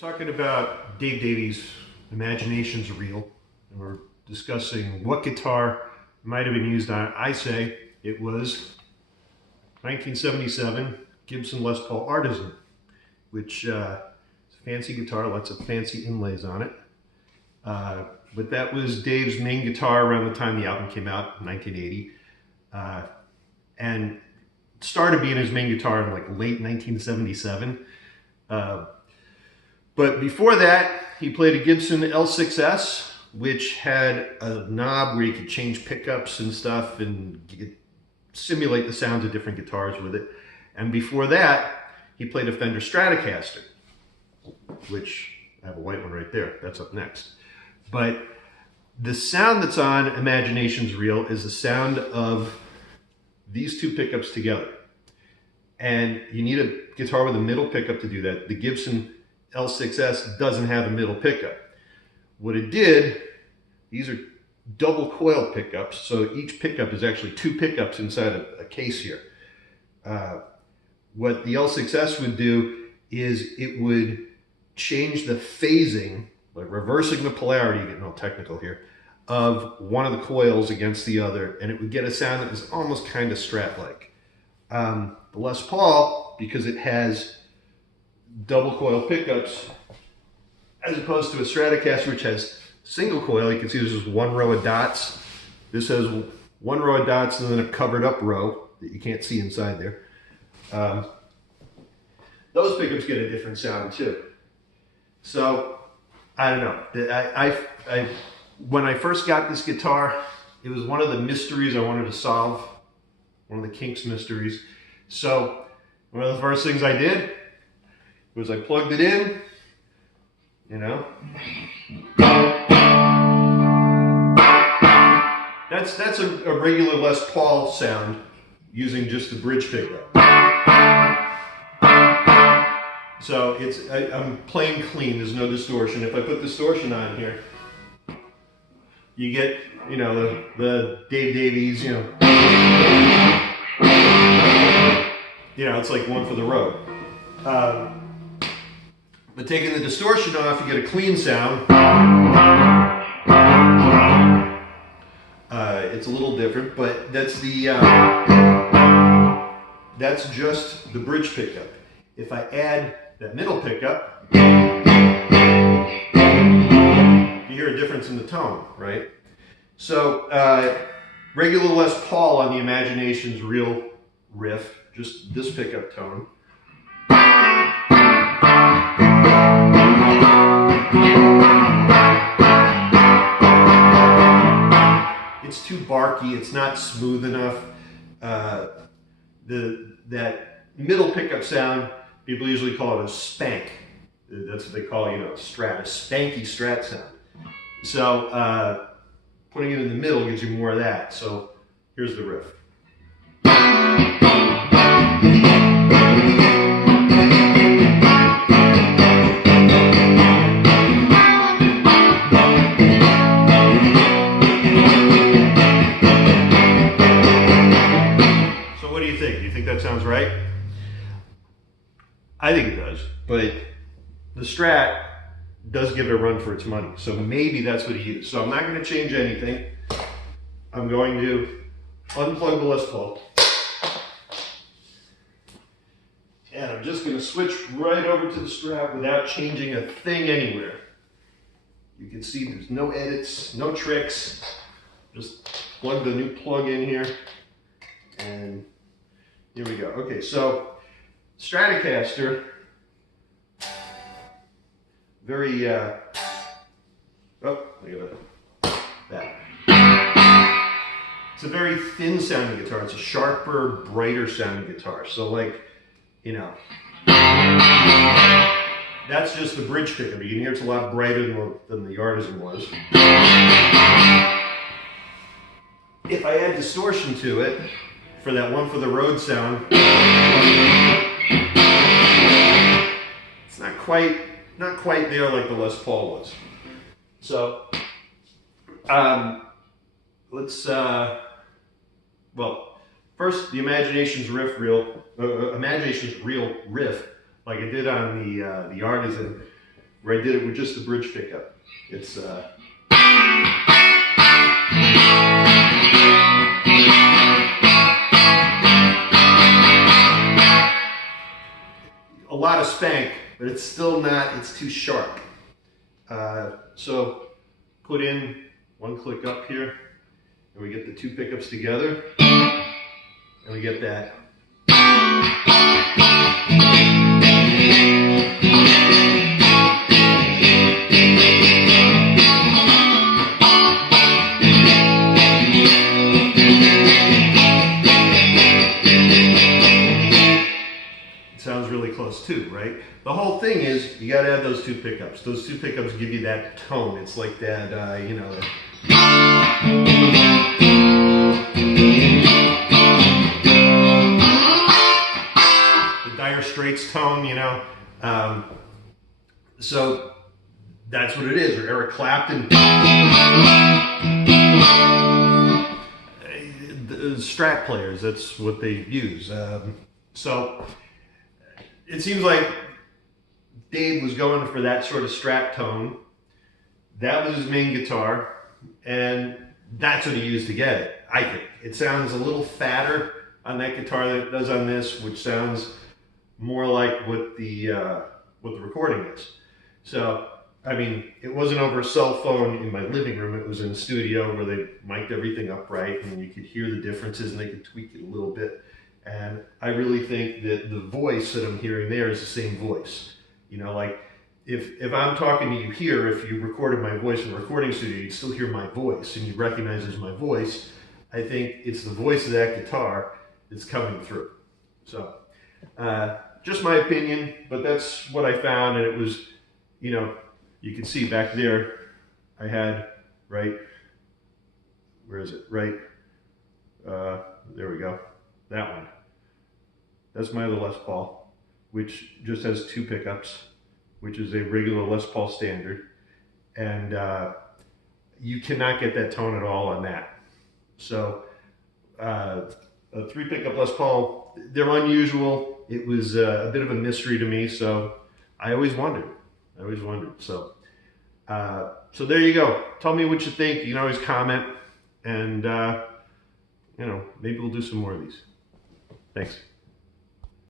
Talking about Dave Davies' Imagination's Reel, and we're discussing what guitar might have been used on it. I say it was 1977 Gibson Les Paul Artisan, which is a fancy guitar, lots of fancy inlays on it. But that was Dave's main guitar around the time the album came out in 1980. And started being his main guitar in like late 1977. But before that, he played a Gibson L6S, which had a knob where you could change pickups and stuff and simulate the sounds of different guitars with it. And before that, he played a Fender Stratocaster, which I have a white one right there. That's up next. But the sound that's on Imagination's Reel is the sound of these two pickups together. And you need a guitar with a middle pickup to do that. The Gibson L6S doesn't have a middle pickup. What it did, these are double coil pickups, so each pickup is actually two pickups inside a case here. What the L6S would do is it would change the phasing, like reversing the polarity, getting all technical here, of one of the coils against the other, and it would get a sound that was almost kind of Strat-like. The Les Paul, because it has double coil pickups, as opposed to a Stratocaster, which has single coil, you can see there's just one row of dots. This has one row of dots and then a covered up row that you can't see inside there. Those pickups get a different sound too. So, I don't know. When I first got this guitar, it was one of the mysteries I wanted to solve, one of the Kinks mysteries. So, one of the first things I did was I plugged it in, you know. That's a regular Les Paul sound using just the bridge pickup. So I'm playing clean, there's no distortion. If I put distortion on here, you get, you know, the Dave Davies, you know, it's like one for the road. But taking the distortion off, you get a clean sound. It's a little different, but that's just the bridge pickup. If I add that middle pickup, you hear a difference in the tone, right? So regular Les Paul on the Imagination's Reel riff, just this pickup tone. It's too barky, it's not smooth enough. That middle pickup sound, people usually call it a spank. That's what they call, you know, Strat, a spanky Strat sound. So putting it in the middle gives you more of that. So here's the riff. That sounds right? I think it does, but the Strat does give it a run for its money, so maybe that's what he used. So I'm not going to change anything. I'm going to unplug the Les Paul, and I'm just going to switch right over to the Strat without changing a thing anywhere. You can see there's no edits, no tricks. Just plug the new plug in here, and here we go. Okay, so Stratocaster, very, oh, look at that. It's a very thin sounding guitar. It's a sharper, brighter sounding guitar. So like, you know, that's just the bridge pickup. You can hear it's a lot brighter than the Artisan was. If I add distortion to it, for that one for the road sound, it's not quite there like the Les Paul was. So let's well, first the Imagination's Reel riff, like I did on the Artisan. where I did it with just the bridge pickup. It's a lot of spank, but it's still not, it's too sharp. So put in one click up here, and we get the two pickups together, and we get that. Sounds really close too, right? The whole thing is you got to have those two pickups. Those two pickups give you that tone. It's like that, you know. The Dire Straits tone, you know. So that's what it is. Or Eric Clapton. The Strat players, that's what they use. So it seems like Dave was going for that sort of Strat tone. That was his main guitar, and that's what he used to get it, I think. It sounds a little fatter on that guitar than it does on this, which sounds more like what the recording is. So, I mean, it wasn't over a cell phone in my living room. It was in the studio where they mic'd everything up right, and you could hear the differences, and they could tweak it a little bit. And I really think that the voice that I'm hearing there is the same voice. You know, like if I'm talking to you here, if you recorded my voice in a recording studio, you'd still hear my voice and you recognize it as my voice. I think it's the voice of that guitar that's coming through. So, just my opinion, but that's what I found. And it was, you know, you can see back there, I had, right, where is it? Right, there we go. That one. That's my other Les Paul, which just has two pickups, which is a regular Les Paul standard. And you cannot get that tone at all on that. So a three pickup Les Paul, they're unusual. It was a bit of a mystery to me, so I always wondered. So, so there you go. Tell me what you think. You can always comment, and you know, maybe we'll do some more of these. Thanks.